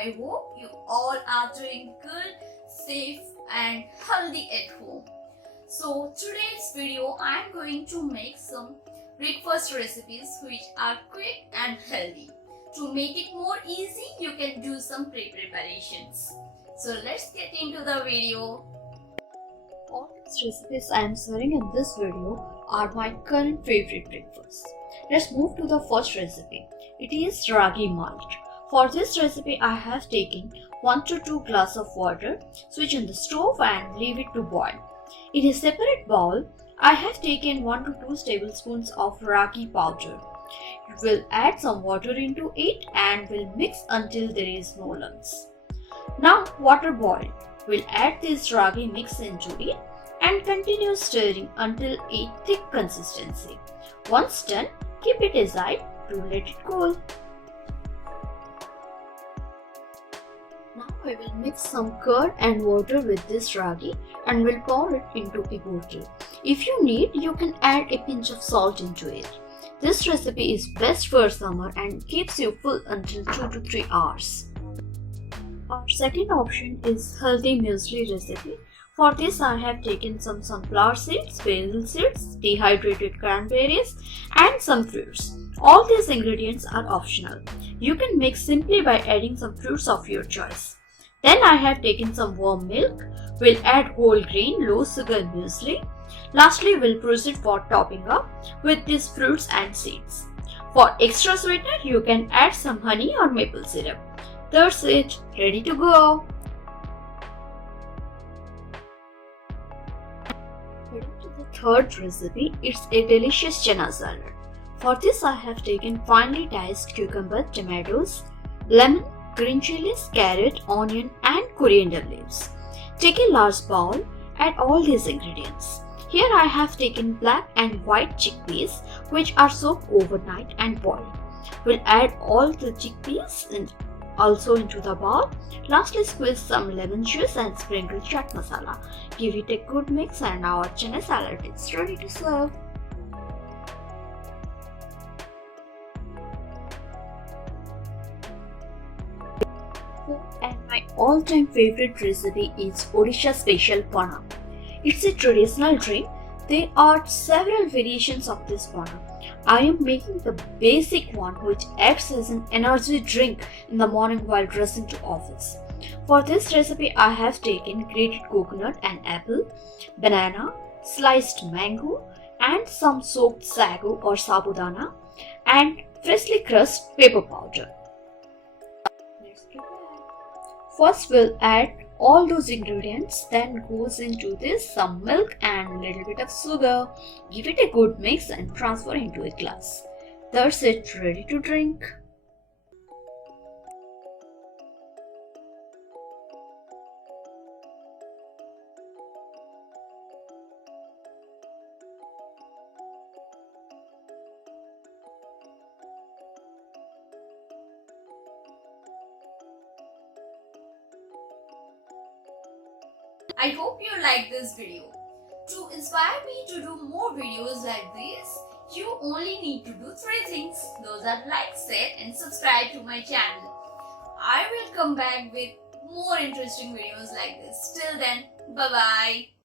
I hope you all are doing good, safe and healthy at home. So today's video I am going to make some breakfast recipes which are quick and healthy. To make it more easy, you can do some pre-preparations. So let's get into the video. All these recipes I am sharing in this video are my current favorite breakfast. Let's move to the first recipe. It is ragi mulch. For this recipe I have taken 1 to 2 glass of water, switch on the stove and leave it to boil. In a separate bowl, I have taken 1 to 2 tablespoons of ragi powder. You will add some water into it and will mix until there is no lumps. Now water boiled. We'll add this ragi mix into it and continue stirring until a thick consistency. Once done, keep it aside to let it cool. Now I will mix some curd and water with this ragi and will pour it into a bottle. If you need, you can add a pinch of salt into it. This recipe is best for summer and keeps you full until 2 to 3 hours. Our second option is healthy muesli recipe. For this I have taken some sunflower seeds, basil seeds, dehydrated cranberries and some fruits. All these ingredients are optional. You can mix simply by adding some fruits of your choice. Then I have taken some warm milk. We'll add whole grain, low sugar muesli. Lastly, we'll proceed for topping up with these fruits and seeds. For extra sweetener, you can add some honey or maple syrup. That's it, ready to go. Heading to the third recipe, it's a delicious chana salad. For this I have taken finely diced cucumber, tomatoes, lemon, green chilies, carrot, onion and coriander leaves. Take a large bowl, add all these ingredients. Here I have taken black and white chickpeas which are soaked overnight and boiled. We'll add all the chickpeas and also into the bowl. Lastly, squeeze some lemon juice and sprinkle chaat masala. Give it a good mix and our chana salad is ready to serve. And my all-time favorite recipe is Odisha special Poonam. It's a traditional drink. There are several variations of this Poonam. I am making the basic one which acts as an energy drink in the morning while rushing to office. For this recipe I have taken grated coconut and apple, banana, sliced mango and some soaked sago or sabudana and freshly crushed pepper powder. First we'll add all those ingredients, then goes into this some milk and little bit of sugar. Give it a good mix and transfer into a glass. That's it, ready to drink. I hope you like this video. To inspire me to do more videos like this, you only need to do 3 things. Those are like, share and subscribe to my channel. I will come back with more interesting videos like this. Till then, bye bye.